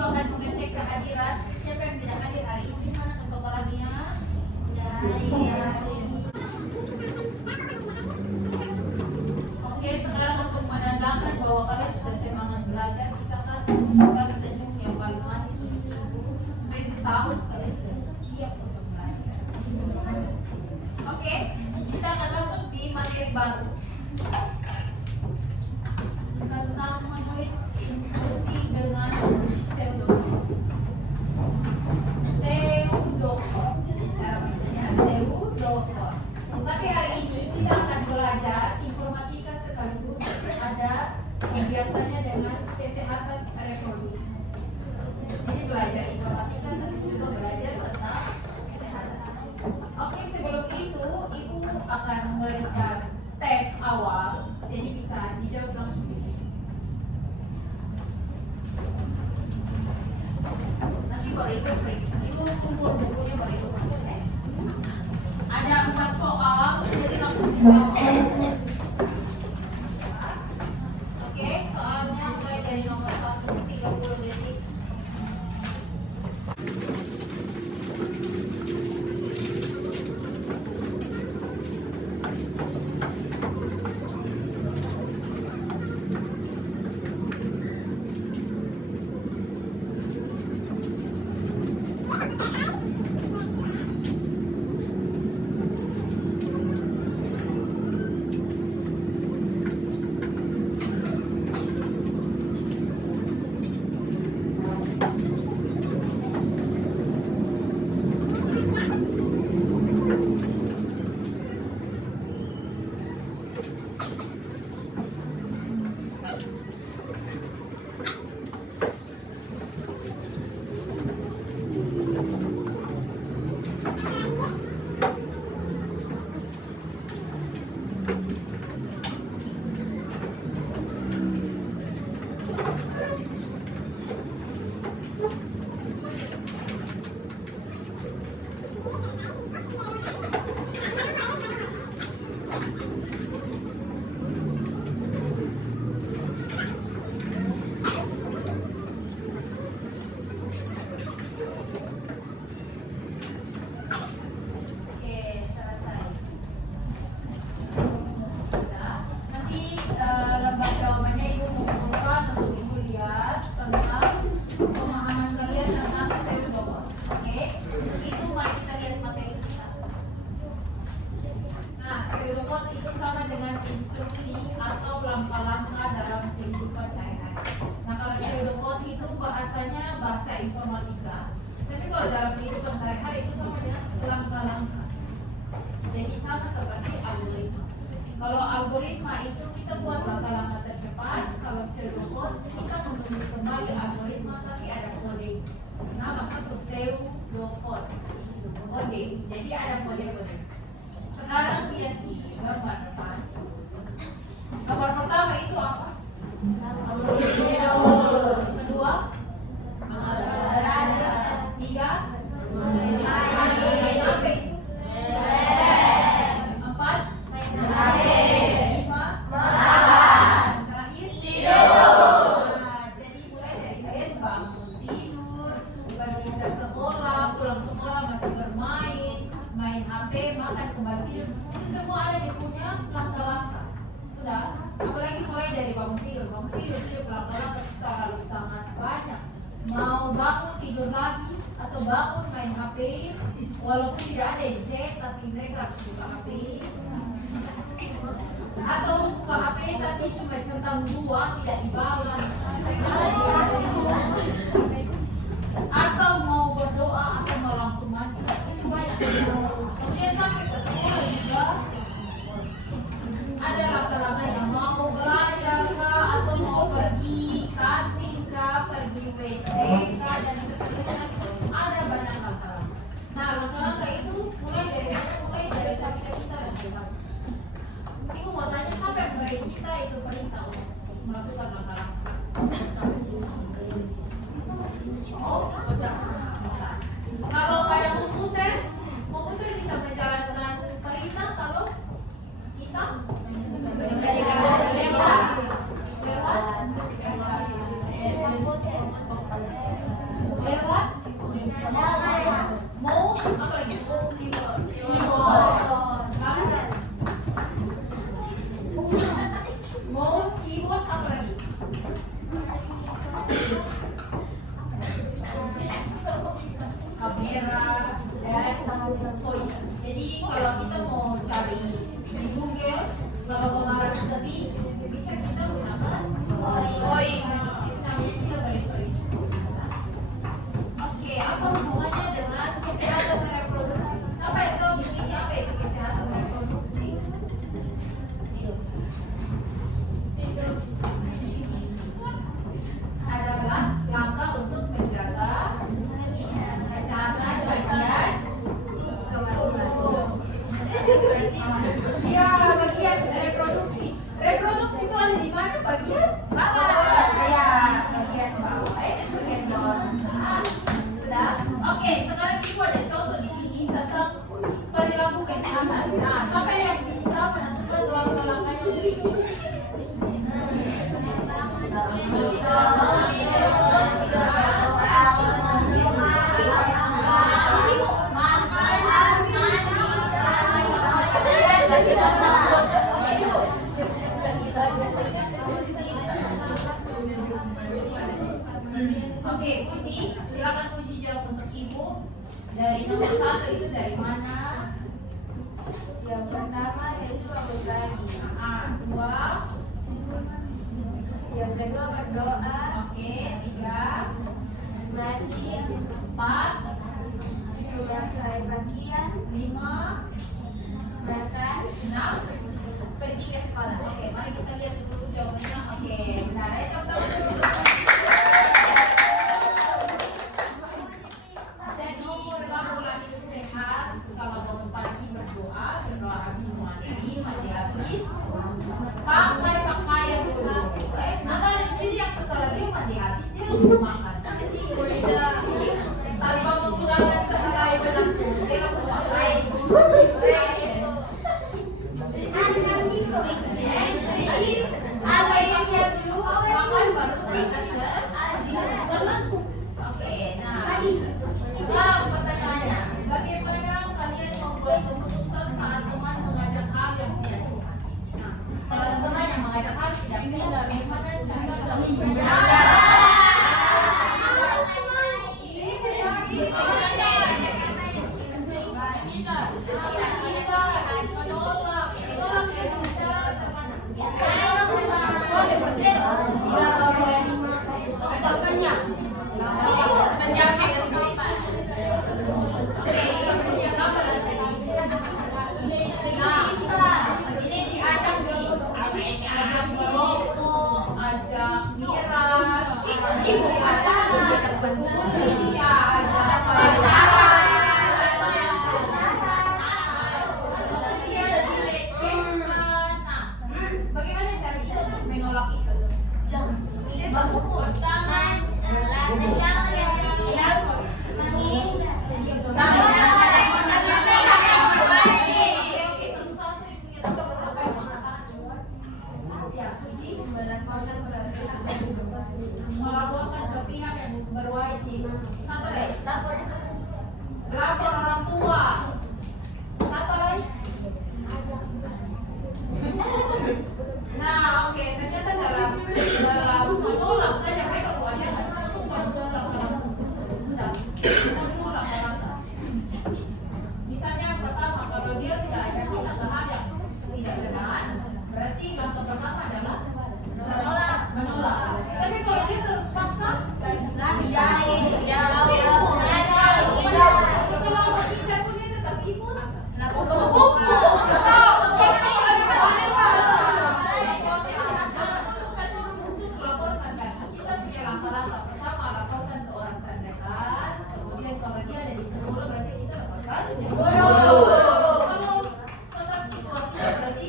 akan mengecek kehadiran. Siapa yang tidak hadir hari ini? Mana kebetulannya? Oke, sekarang untuk menandakan bahwa kalian sudah semangat belajar, bisakah tunjukkan senyum yang paling manis untuk ibu supaya ibu tahu kalian sudah siap untuk belajar. Oke, kita akan masuk di materi baru tentang menulis instruksi dengan pseudocode. Cara bacanya pseudocode. Tapi hari ini kita akan belajar informatika sekaligus ada yang biasanya dengan kesehatan reproduksi. Jadi belajar informatika tapi juga belajar tentang kesehatan. Oke, sebelum itu ibu akan memberikan tes awal, jadi bisa dijawab langsung. Nanti baru ibu periksa, ibu kumpul bukunya baru ibu periksa. Ada 4 soal, jadi langsung dijawab. Oke, soalnya mulai dari nomor 1, 30 detik. Informatika, tapi kalau dalam kehidupan sehari-hari itu sama dengan langkah-langkah. Jadi sama seperti algoritma. Kalau algoritma itu kita buat langkah-langkah tercepat, kalau pseudocode kita menulis kembali algoritma tapi ada kode. Nah, maka pseudocode kode. Jadi ada kode-kode. Sekarang lihat di gambar depan. Gambar pertama itu apa? Kedua, 3, main HP. 4, main HP. 5, makan. Terakhir, tidur. Jadi mulai dari kalian bangun tidur, pergi ke sekolah, pulang sekolah masih bermain, main HP, makan, kembali tidur. Itu semua ada di punya langkah-langkah. Sudah, apalagi mulai dari bangun tidur. Bangun tidur itu langkah-langkah kita harus sangat banyak. Mau bangun tidur lagi atau bangun main HP, walaupun tidak ada yang cek tapi mereka harus buka HP, atau buka HP tapi cuma centang 2 tidak dibalas, atau mau berdoa atau mau langsung mandi. Itu banyak. Kemudian sampai ke sekolah juga ada langkah-langkah yang mau belajar kah, atau mau pergi kantin kah, pergi WC kah, dan seterusnya. Ada banyak langkah. Nah, langkah-langkah itu mulai dari kita dan kita. Ibu mau tanya, sampai yang kita itu perintah untuk melakukan langkah-langkah. kalau kita mau cari di Google kalau pemalas keti bisa kita gunakan voice. Itu namanya kita balik-balik. Oke, apa hubungannya dengan kesehatan reproduksi? Siapa yang tahu di sini apa itu kesehatan reproduksi? Adalah langkah untuk menjaga kesehatan bagian tubuh. Ya, bagian reproduksi. Reproduksi itu ada di mana? Bagian bawah. Ya, bagian bawah. Bagian bawah. Sudah. Oke, sekarang ibu ada contoh di sini tentang perilaku kesehatan. Nah, siapa yang bisa menentukan langkah-langkahnya berikut? Oke, Puji, silakan Puji jawab untuk ibu. Dari nomor 1 itu dari mana? Yang pertama yaitu bangun pagi. Dua. Yang kedua berdoa. Oke, 3. Mandi. 4. Memakai pakaian. 5. Makan. 6. Pergi ke sekolah. Oke, mari kita lihat dulu jawabannya. Oke, benar. Ayo teman-teman duduk. Jadi, setelah pola hidup sehat, kalau bangun pagi berdoa habis mandi habis, pakai pakaian dulu. Maka di sini yang setelah dia mandi habis dia langsung makan. Tanpa menggunakan sehelai benang putih, dia langsung makan. Jadi, alainya dulu makan baru berangkat ke sekolah. Oke, nah sekarang pertanyaannya, bagaimana kalian membuat keputusan saat teman mengajak hal yang tidak sehat? Nah, kalau teman yang mengajak hal tidak sehat, bagaimana cara bagaimana cara kita untuk menolak itu? Melaporkan ke pihak yang berwajib. Siapa deh? Lapor orang tua. Siapa deh? Nah, oke, ternyata dalam menolak saja mereka kewajiban untuk menolak sudah menolak orang. Misalnya yang pertama, kalau dia sudah ajak kita ke hal yang tidak benar, berarti langkah pertama adalah menolak. Tapi kalau dia terus paksa dan setelah berpijak pun dia tetap ikut. Kita punya langkah-langkah. Pertama, laporkan ke orang terdekat. Kemudian kalau dia ada di sekolah, berarti kita laporkan guru. Kalau tetap situasinya berarti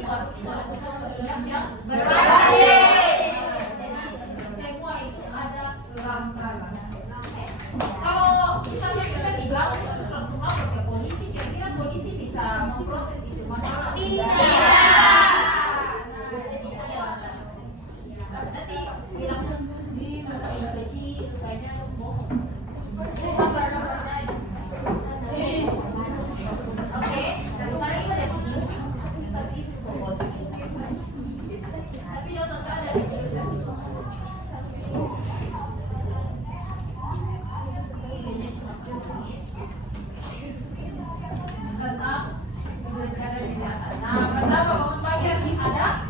ada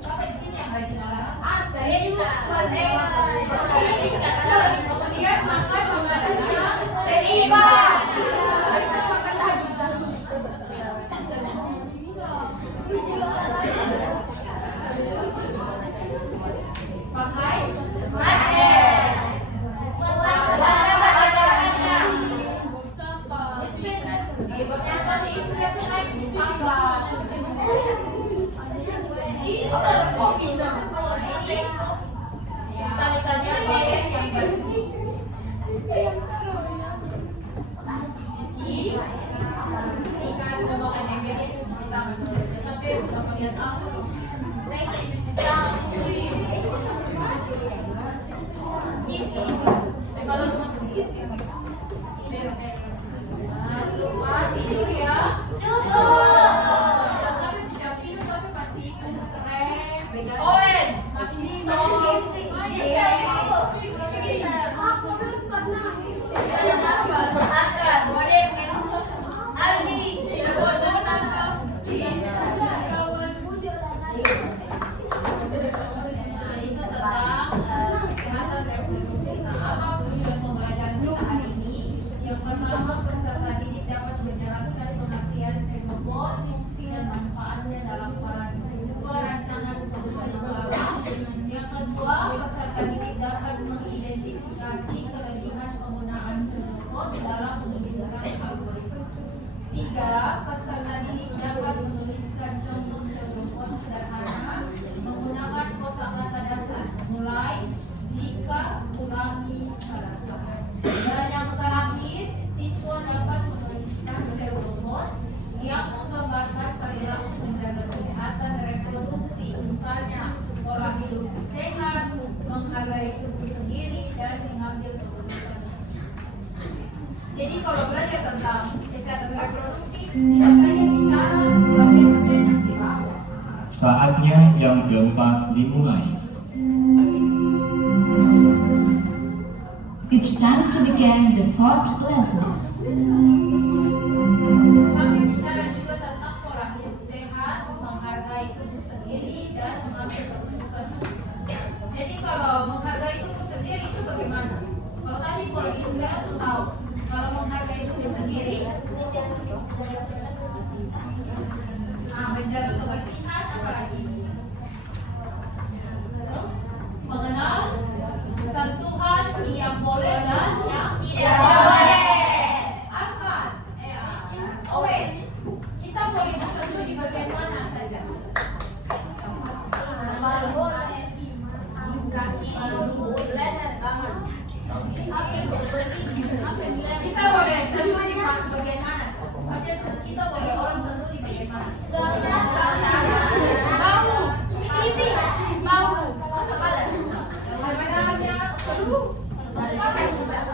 sampai di sini yang rajin olahraga. Kemudian makan makanannya seimbang. Pakai masker. Berpuasa nih, biasa naik di tangga. Apa ada kopi dong? Ini sanitasi bagian yang bersih. Cuci. Ikan memakan embernya itu cuci tangan dulu. Sampai sudah melihat aku. Tidur ya. Sampai sejam tidur sampai masih keren. Owen masih soft. Itu tentang kesehatan reproduksi. Apa tujuan pembelajaran kita hari ini? Yang pertama, peserta didik dapat menjelaskan pengertian semobot, fungsi dan manfaatnya dalam perancangan solusi masalah. Yang kedua, peserta didik dapat mengidentifikasi kelebihan penggunaan semobot dalam menuliskan algoritma. 3. Peserta didik dapat menuliskan contoh semobot sederhana menggunakan kosakata dasar, mulai, jika, ulangi, selesai. Dan yang terakhir, siswa dapat menuliskan semobot yang menggambarkan perilaku menjaga kesehatan reproduksi, misalnya pola hidup sehat, menghargai tubuh sendiri, dan mengambil keputusan. Jadi kalau belajar tentang kesehatan reproduksi, tidak saja bicara bagian-bagian yang di bawah. Saatnya jam keempat dimulai. It's time to begin the fourth lesson. Kami bicara juga tentang pola hidup sehat, menghargai tubuh sendiri, dan mengambil keputusan. Jadi kalau menghargai tubuh sendiri itu bagaimana? Kalau tadi pola hidup sehat sudah tahu. Kalau menghargai tubuh sendiri, menjaga kebersihan, apa lagi? Terus mengenal sentuhan yang boleh dan yang tidak boleh. Akan, Owen, kita boleh bersentuh di bagian mana saja? Kaki, leher, tangan. Kita boleh sentuh di bagian mana? Kita boleh orang sentuh di bagian mana? Bau, bau. Sebenarnya perlu.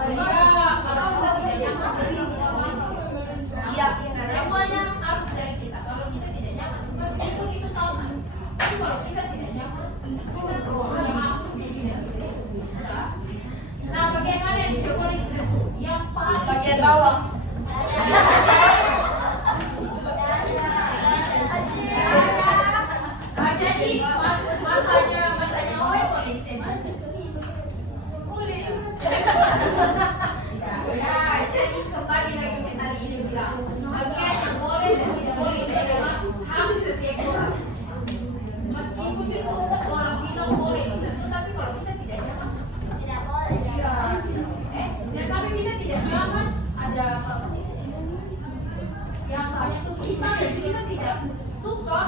Iya, kalau kita tidak nyaman berarti tidak boleh. Iya, semuanya harus dari kita. Kalau kita tidak nyaman, meskipun itu taman. Tapi kalau kita tidak nyaman, nah, bagian mana yang tidak boleh disentuh? Yang paling bagian bawah. Jadi matanya Owe boleh disentuh. Boleh. Ya, jadi kembali lagi ke tadi ini bilang bagian yang boleh dan tidak boleh itu adalah hak setiap orang. Meskipun itu orang bilang boleh disentuh, tapi kalau kita tidak nyaman, tidak boleh. Dan sampai kita tidak nyaman, ada yang hanya untuk kita dan kita tidak suka,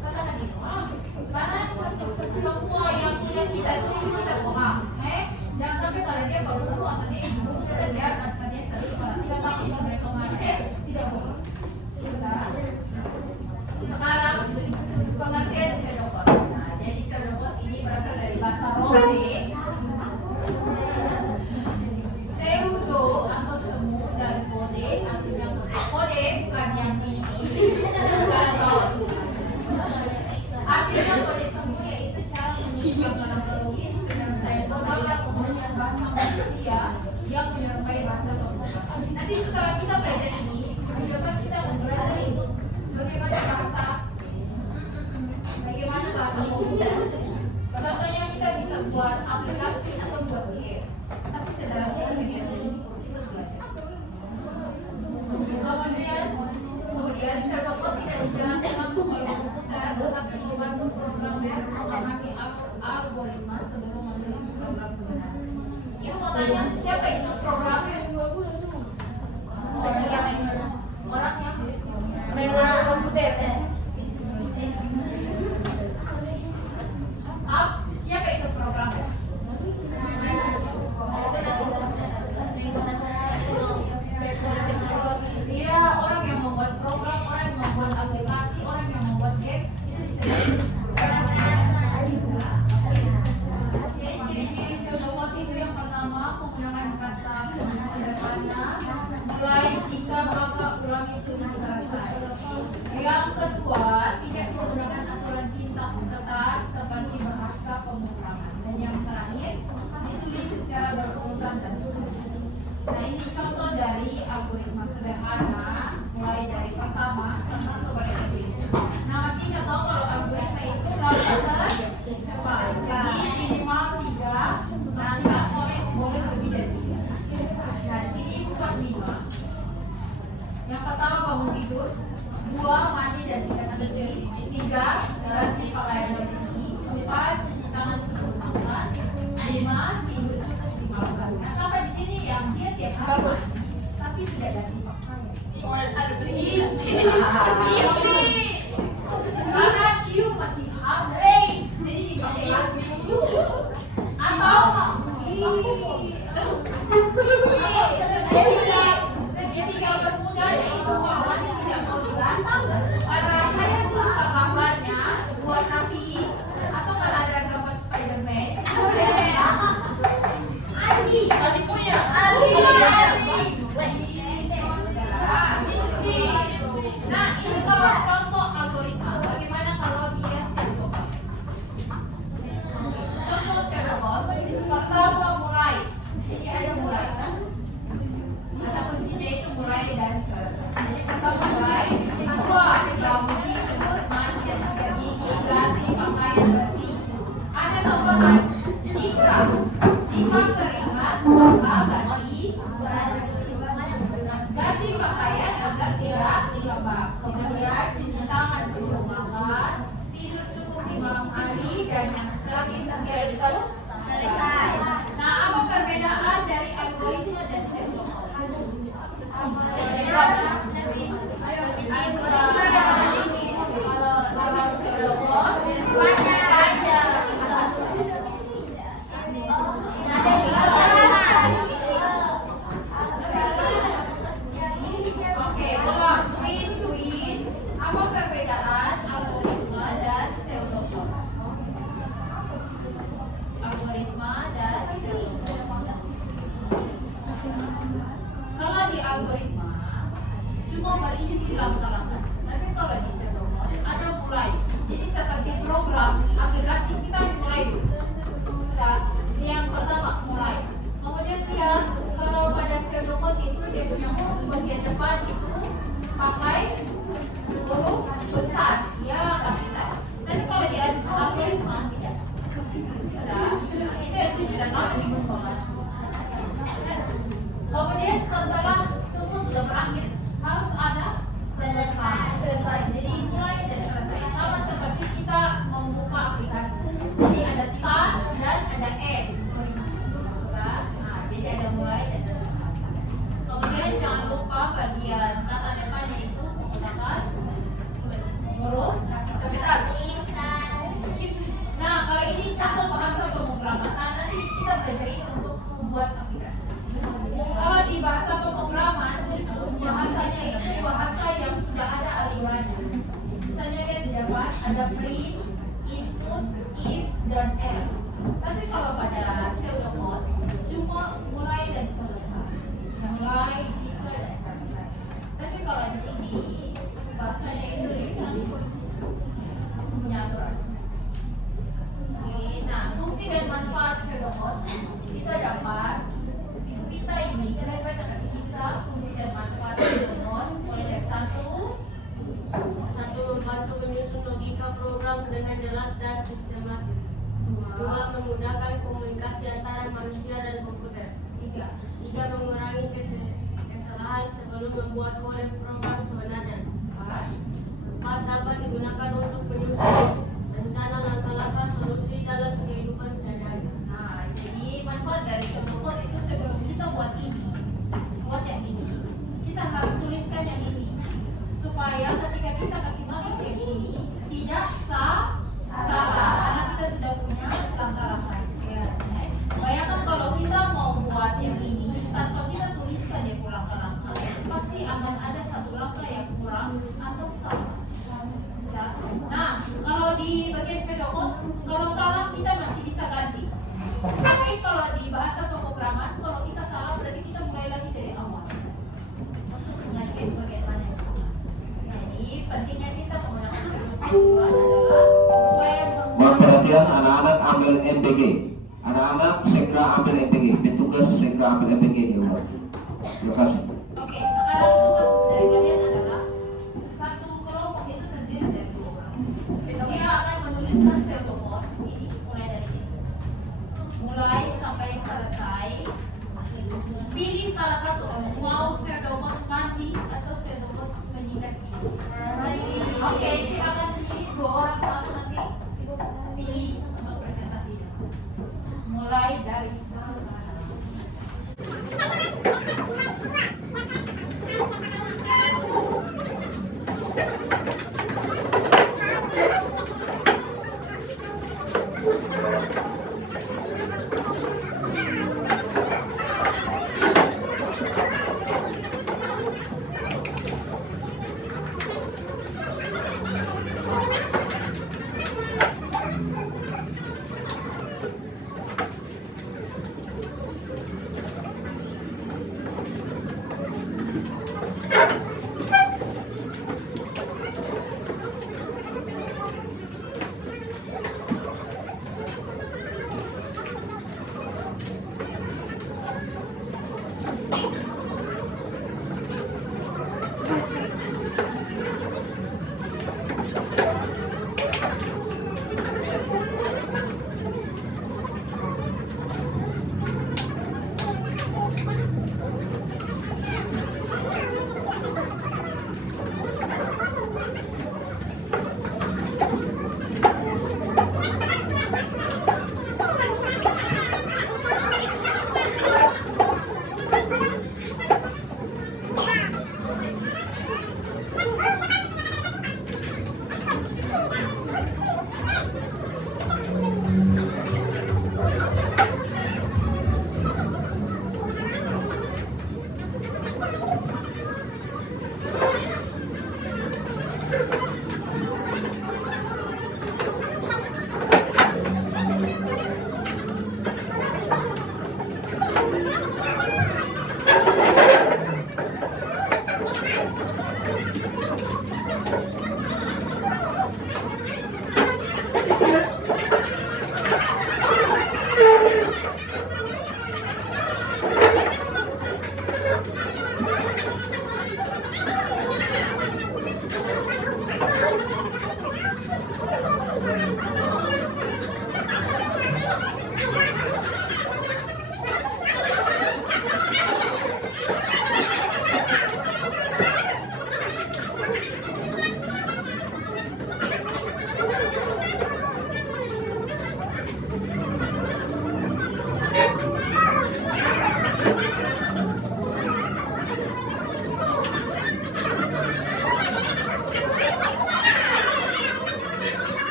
katakan itu. Karena semua yang sudah kita sendiri kita bohong. Jangan sampai kalau dia baru atau dia ibu kita biarkan saja satu orang tidak lakukan rekomendasi, tidak boleh. Sekarang pengertian pseudobot. Nah, jadi pseudobot ini berasal dari bahasa Romawi. Pseudo atau semu dari kode, artinya kode bukan yang di jalan. Artinya kode semu yaitu cara menuliskan kronologis penyelesaian sangat menggunakan bahasa manusia yang menyerupai bahasa pemrograman. Nanti setelah kita belajar ini, minggu depan kita akan belajar untuk bagaimana bahasa komputer. Contohnya kita bisa buat aplikasi atau buat game. Tapi sederhananya di bagian ini kita belajar. Kemudian pseudocode tidak dijalankan langsung oleh komputer, tetapi membantu programmer memahami algoritma sebelum menulis program sebenarnya. Ibu mau tanya, siapa itu programmer? Orang yang mengenal komputer. Siapa itu programmer? Dia orang yang membuat program, orang yang membuat aplikasi, orang yang membuat game, itu disebut jadi ciri-ciri pseudocode itu yang pertama menggunakan kata sederhana, mulai jika maka ulangi tulis selesai. Yang kedua, tidak menggunakan aturan sintaks ketat seperti bahasa pemrograman. Dan yang terakhir, ditulis secara berurutan dan struktur. Nah, ini contoh dari algoritma sederhana, mulai dari pertama tentang kebersihan. Nah, masih nggak tahu kalau algoritma itu melakukan cepat. Jadi minimal 3, nanti boleh lebih dari 3. Nah, di sini ibu buat 5. Yang pertama bangun tidur, 2 mandi dan sikat gigi, 3 ganti pakaian bersih, 4 cuci tangan sebelum makan, 5 tidur cukup di malam. Nah, sampai di sini yang dia tiap hari mandi, tapi tidak ganti pakaian. Karena cium masih hangat, jadi diganti. Atau segitiga bermuda yaitu warnanya tidak mau digantang. Karena saya suka gambarnya warna pink atau kalau ada gambar Spiderman. Ali punya. Nah, ini kalau contoh algoritma. Bagaimana kalau dia pseudocode? Contoh pseudocode, pertama mulai. Jadi ada mulai kan? Kata kuncinya itu mulai dan selesai. Jadi pertama mulai, kedua bangun tidur, mandi dan sikat gigi, ganti pakaian bersih. Ada tambahan jika keringat maka ganti pakaian agar tidak lembab. Kemudian cuci tangan sebelum makan, tidur cukup di malam hari, dan yang terakhir sampai itu selesai. Nah, apa perbedaan dari algoritma dan pseudocode? Kalau pseudocode apa perbedaan algoritma dan pseudocode? Algoritma dan pseudocode. Kalau di algoritma cuma berisi langkah-langkah, tapi kalau di pseudocode ada mulai. Jadi seperti program aplikasi kita harus mulai dulu. Sudah, yang pertama mulai. Kemudian lihat kalau pada pseudocode itu dia punya huruf bagian depan itu pakai huruf besar, ya kapital. Tapi kalau di algoritma tidak. Sudah, itu yang 7 dan 8 di bawah. Kemudian setelah semua sudah berakhir harus ada selesai. Jadi mulai dan selesai. Sama seperti kita membuka aplikasi. Jadi ada start dan ada end. Sudah, nah, jadi ada mulai dan ada selesai. Kemudian jangan lupa bagian kata depannya itu menggunakan huruf kapital. Nah, kalau ini contoh bahasa pemrograman. Nah, nanti kita belajar ini untuk membuat aplikasi. Kalau di bahasa pemrograman, bahasanya itu bahasa yang sudah ada alirannya. Misalnya lihat di depan ada print, input, if, dan else. Tapi kalau pada pseudocode cuma mulai dan selesai. Mulai, jika, dan selesai. Tapi kalau di sini bahasanya itu punya aturan. Oke, nah fungsi dan manfaat pseudocode. Sedokon itu ada 4. Ibu kita ini kalian baca kasih kita fungsi dan manfaat Sedokon mulai dari 1. Satu, membantu menyusun logika program dengan jelas dan sistematis. 2, memudahkan komunikasi antara manusia dan komputer. 3, mengurangi kesalahan sebelum membuat kode program sebenarnya. 4, dapat digunakan untuk menyusun rencana langkah-langkah solusi dalam kehidupan sehari-hari. Nah, jadi manfaat dari Sedokon itu sebelum kita buat yang ini, kita harus tuliskan yang ini supaya ketika kita kasih masuk yang ini tidak salah karena kita sudah punya langkah-langkah. Ya. Bayangkan kalau kita mau buat yang ini tanpa kita tuliskan dia langkah-langkah, pasti akan ada satu langkah yang kurang atau salah. Ya. Nah, kalau di bagian Sedokon, kalau salah kita masih bisa ganti. Tapi kalau di bahasa pemrograman, kalau kita salah berarti kita mulai lagi dari awal untuk mengganti bagaimana yang salah. Jadi pentingnya kita menggunakan Sedokon adalah supaya Mohon perhatian anak-anak ambil MPG. Anak-anak segera ambil MPG. Petugas segera ambil MPG di rumah. Terima kasih. Oke, sekarang tugas dari kalian adalah satu kelompok itu terdiri dari 2 orang. Dia akan menuliskan Sedokon ini mulai dari ini. Mulai sampai selesai. Pilih salah satu. Mau Sedokon mandi atau Sedokon meningkat ini. Oke, silakan pilih 2 orang satu nanti. Ibu pilih untuk presentasinya. Mulai dari sekarang.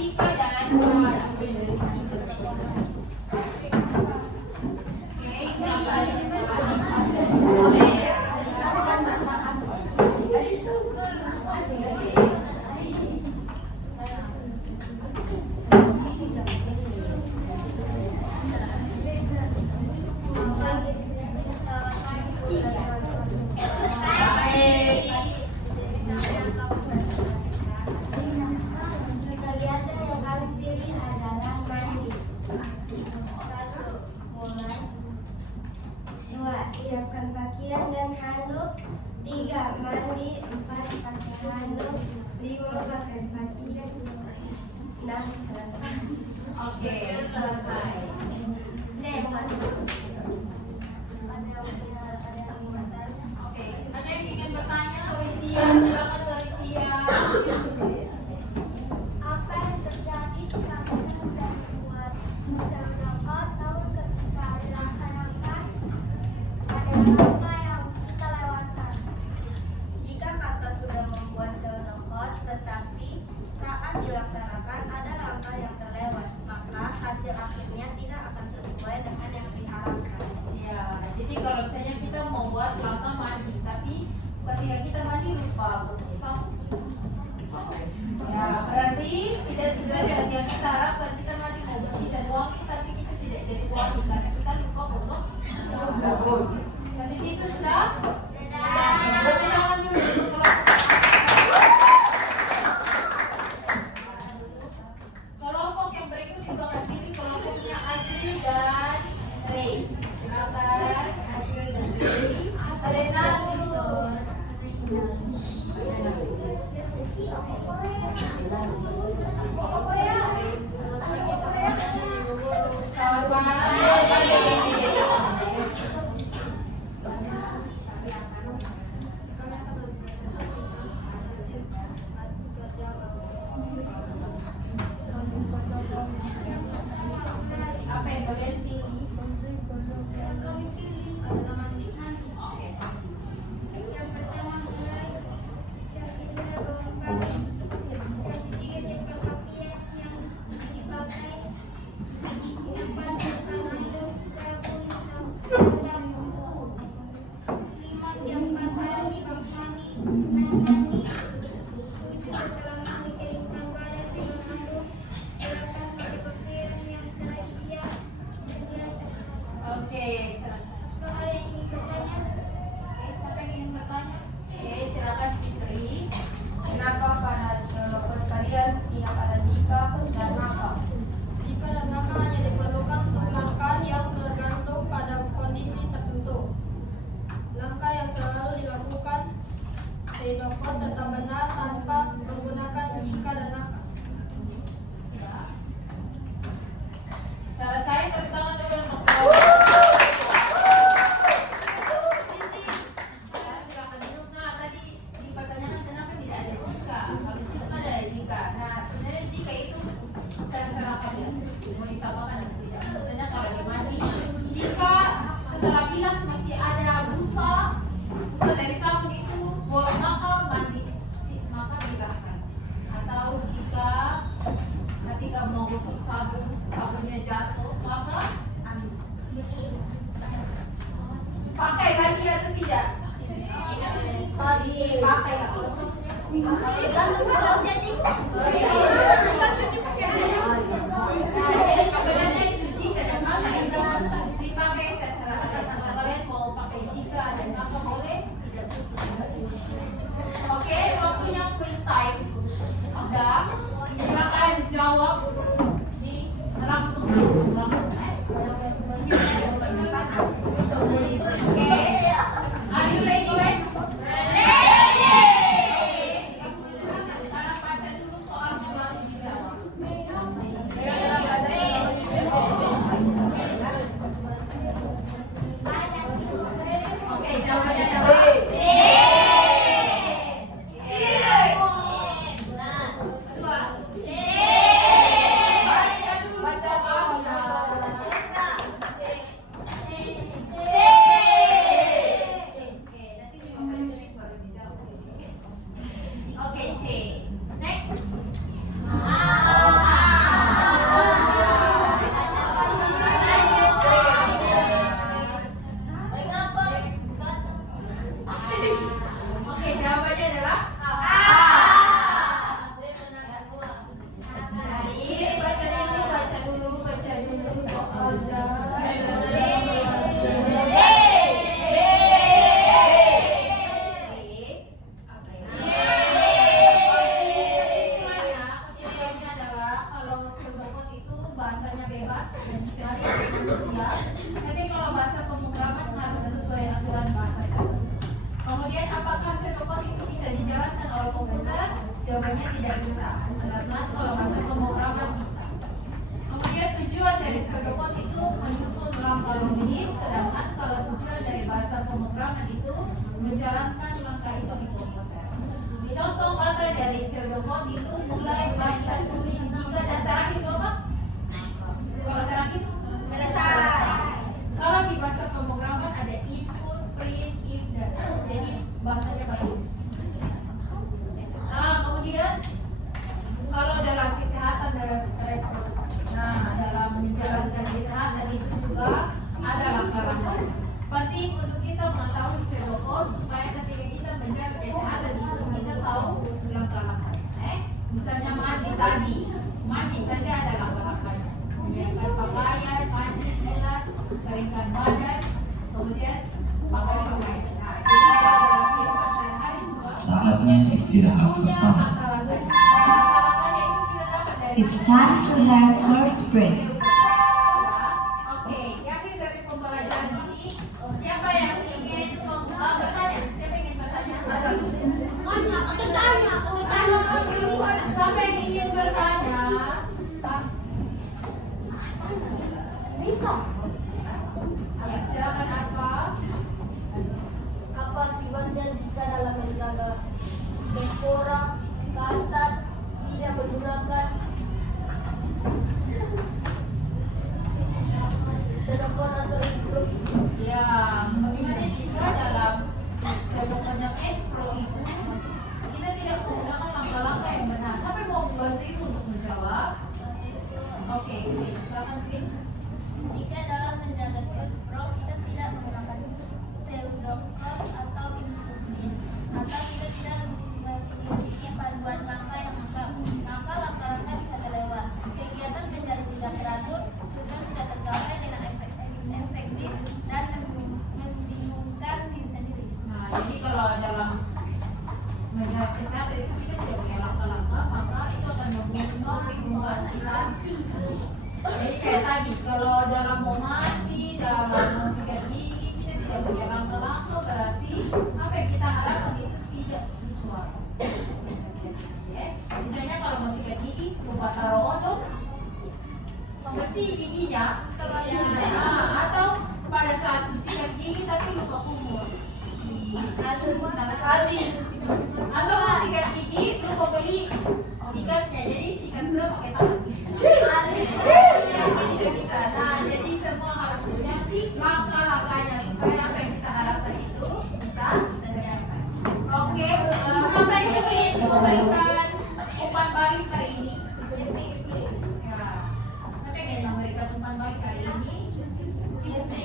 Pika dan Mars. Kegiatan yang kami pilih adalah mandi. 1. Mulai. 2. Siapkan pakaian dan handuk. 3. Mandi. 4. Pakai handuk. 5. Pakai pakaian. 6. Selesai. Oke, selesai. Oke, ada yang ingin bertanya? Torisia, silakan Torisia. Apa yang terjadi jika kita sudah membuat seudahkot tahun ketika dilaksanakan ada langkah yang kita lewatkan? Jika kata sudah membuat seudahkot tetapi saat dilaksanakan ada langkah yang terlewat, maka hasil akhirnya tidak akan sesuai dengan yang diharapkan. Ya, jadi kalau misalnya kita mau buat langkah mandi, tapi ketika kita mandi lupa gosok sapu. Ya, berarti tidak sesuai dengan yang kita harapkan. Kita mandi mau bersih dan wangi, tapi kita tidak jadi wangi karena kita lupa gosok sapu. Habis itu sudah? Tepuk tangan dulu untuk kelompok yang berikut itu akan pilih kelompoknya Azril dan Ray. Silakan Azril dan Ray. Rena dulu. Apa yang kalian pilih? Yang kami pilih adalah mandi. Oke. Yang pertama mulai, yang kedua bangun pagi, yang ketiga siapkan pakaian yang dipakai, yang keempat siapkan handuk, sabun, dan sampo. 5. Siapkan air di bak mandi, 6. Mandi. 7. Setelah mandi keringkan badan dengan handuk. 8. Pakai pakaian yang telah siap dan jelas. Oke, selesai. Kalau ada yang ingin bertanya, Siapa yang ingin bertanya? Oke, silakan Fitri. Kenapa pada jawaban kalian tidak ada jika dan maka? Jika dan maka hanya diperlukan untuk langkah yang tergantung pada kondisi tertentu. Langkah yang selalu dilakukan sedokot tetap benar tanpa menggunakan jika dan maka. Selesai, tepuk tangan dulu untuk silakan duduk. Nah, tadi dipertanyakan kenapa tidak ada jika. Kalau di situ kan ada jika. Nah, sebenarnya jika itu terserah kalian mau ditambahkan atau tidak. Misalnya kalau di mandi, jika setelah bilas masih ada busa dari sabun itu, maka mandi, maka bilaskan. Atau jika ketika mau gosok sabun, sabunnya jatuh, maka pakai lagi atau tidak? Dipakai lah. Nah, jadi sebenarnya itu jika dan maka itu dipakai terserah. Kalau kalian mau pakai jika dan maka boleh, tidak butuh. Oke, waktunya quiz time. Maka silakan jawab di langsung. Oke, are you ready guys? Ready. Sekarang baca dulu soal Sedangkan kalau bahasa pemrograman bisa. Kemudian tujuan dari Pseudocode itu menyusun langkah logis, sedangkan kalau tujuan dari bahasa pemrograman itu menjalankan langkah itu di komputer. Contoh kata dari Pseudocode itu mulai baca tulis jika dan terakhir apa? Kalau terakhir selesai. Kalau di bahasa pemrograman ada input, print, if, dan else. Jadi bahasanya bagus. Kemudian kalau dalam kesehatan dan reproduksi, nah dalam menjalankan kesehatan itu juga ada langkah-langkah. Penting untuk kita mengetahui Pseudocode supaya ketika kita menjaga kesehatan itu kita tahu langkah-langkah. Misalnya mandi saja ada langkah-langkahnya. Menyiapkan pakaian, mandi jelas, keringkan badan, kemudian pakai pakaian. Nah, jadi dalam kehidupan sehari-hari juga Saatnya istirahat pertama. It's time to have first break. Oke, yakin dari pembelajaran ini siapa yang ingin bertanya? Siapa yang ingin bertanya? Aku tanya. Siapa yang ingin bertanya? Ya, silakan apa? Apa akibatnya jika dalam menjaga diaspora santat tidak menggunakan Pseudocode atau instruksi? Ya, bagaimana jika dalam Pseudocode yang Pro itu kita tidak menggunakan langkah-langkah yang benar? Siapa yang mau membantu ibu untuk menjawab? Oke, silakan Vin. Jika dalam menjaga Pro kita tidak menggunakan Pseudocode atau instruksi, atau kita tidak memiliki panduan langkah yang lengkap, maka langkah-langkah bisa terlewat. Kegiatan mencari sudah teratur, tujuan sudah tercapai dengan efektif dan membingungkan diri sendiri. Nah, jadi kalau dalam menjaga kesehatan itu kita tidak punya langkah-langkah, maka itu akan membingungkan kita. Jadi kayak tadi, kalau dalam mau mandi, dalam mau sikat gigi, kita tidak punya langkah-langkah, berarti apa yang kita harapkan itu tidak sesuai. Ya. Misalnya kalau mau sikat gigi, lupa taruh odol, bersih giginya, atau pada saat sikat gigi tapi lupa kumur. Atau mau sikat gigi, lupa beli sikatnya, jadi sikat dulu pakai tangan. Tidak bisa. Nah, jadi semua harus punya langkah-langkahnya supaya apa yang kita harapkan itu bisa tercapai. Oke, sampai ini memberikan umpan balik hari ini. Ya, siapa yang ingin memberikan umpan balik hari ini? Kipli,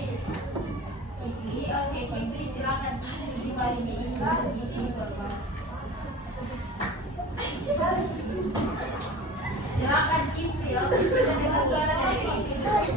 oke Kipli silakan di balik diikat, Kipli berbalik. Silakan Kipli, kita dengar suara dari Kipli.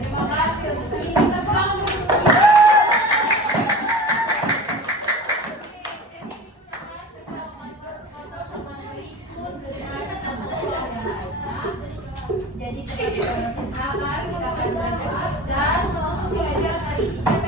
Terima kasih untuk ini. Kita pulang dulu. Jadi kita sabar, kita akan belajar dan untuk belajar hari ini.